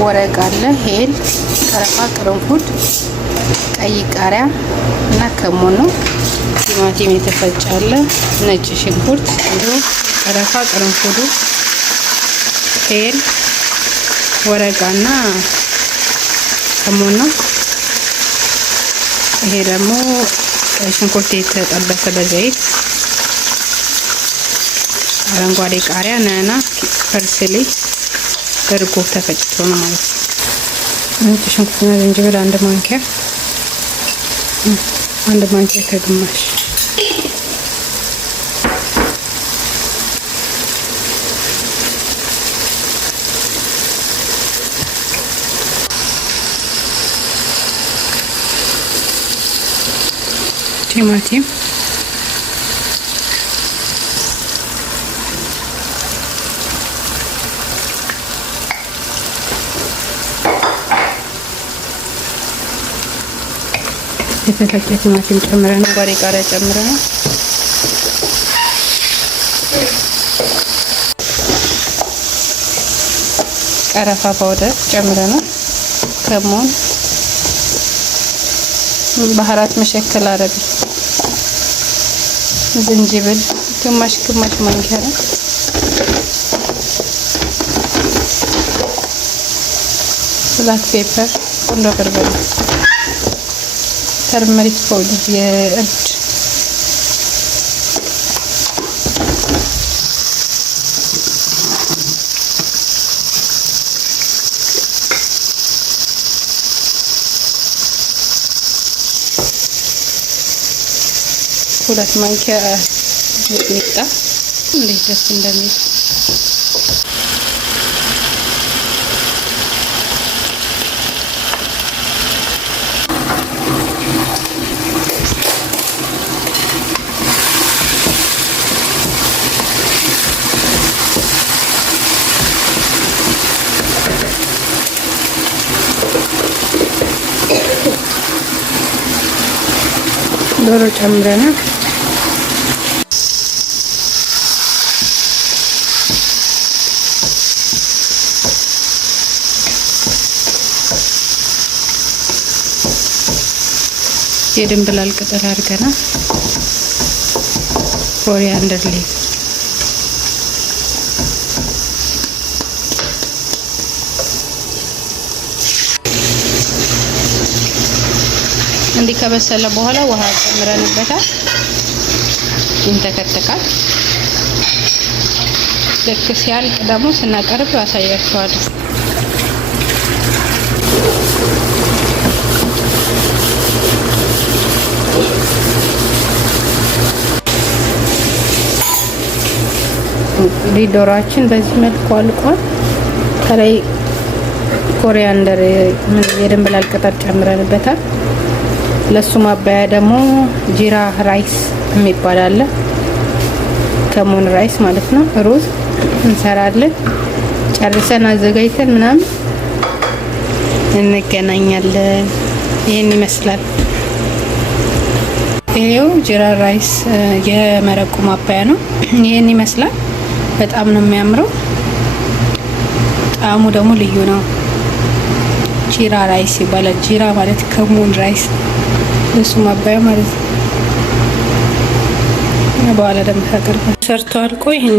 ወረቅ አለ፣ ሄል፣ ቀረፋ፣ ቅርንፉድ፣ ቀይ ቃሪያ እና ከሞን ነው። ቲማቲም የተፈጨ አለ፣ ነጭ ሽንኩርት፣ እንዲሁም ቀረፋ፣ ቅርንፉዱ፣ ሄል፣ ወረቃና ከሞን ነው። ይሄ ደግሞ ሽንኩርት የተጠበሰ በዘይት፣ አረንጓዴ ቃሪያ፣ ናና፣ ፐርስሊ፣ እርጎ ተፈጭቶ ነው ማለት ነው። ነጭ ሽንኩርትና ዝንጅብል አንድ ማንኪያ ከግማሽ፣ ቲማቲም፣ የተፈጨ ቲማቲም ጨምረን አረንጓዴ ቃሪያ ጨምረን ቀረፋ ፓውደር ጨምረን ከሞን ባህራት መሸከል አረቢ ዝንጅብል ግማሽ ማንኪያ ነው። ብላክ ፔፐር፣ ቁንዶ በርበሬ፣ ተርመሪክ ፓውደር የእርድ ሁለት ማንኪያ ሚጥሚጣ እንዴት ደስ እንደሚል ዶሮ ጨምረናል። የድንብላል ቅጠል አድርገናል። ኮሪያንደር ሊቭ፣ እንዲህ ከበሰለ በኋላ ውሃ ጨምረንበታል። ይንተከተካል። ልክ ሲያልቅ ደግሞ ስናቀርብ አሳያችኋለሁ። ዶሮአችን በዚህ መልኩ አልቋል። ከላይ ኮሪያንደር የድንብላል ቅጠል ጨምረንበታል። ለሱ ማባያ ደግሞ ጂራ ራይስ የሚባል አለ። ከሞን ራይስ ማለት ነው። ሩዝ እንሰራለን። ጨርሰን አዘጋጅተን ምናምን እንገናኛለን። ይሄን ይመስላል። ይሄው ጂራ ራይስ የመረቁ ማባያ ነው። ይሄን ይመስላል። በጣም ነው የሚያምረው። ጣዕሙ ደግሞ ልዩ ነው። ጂራ ራይስ ይባላል። ጂራ ማለት ከሞን ራይስ እሱ ማባያ ማለት ነው። በኋላ ደግሞ ታቀርቡ ሰርቷል። ቆይ ይሄን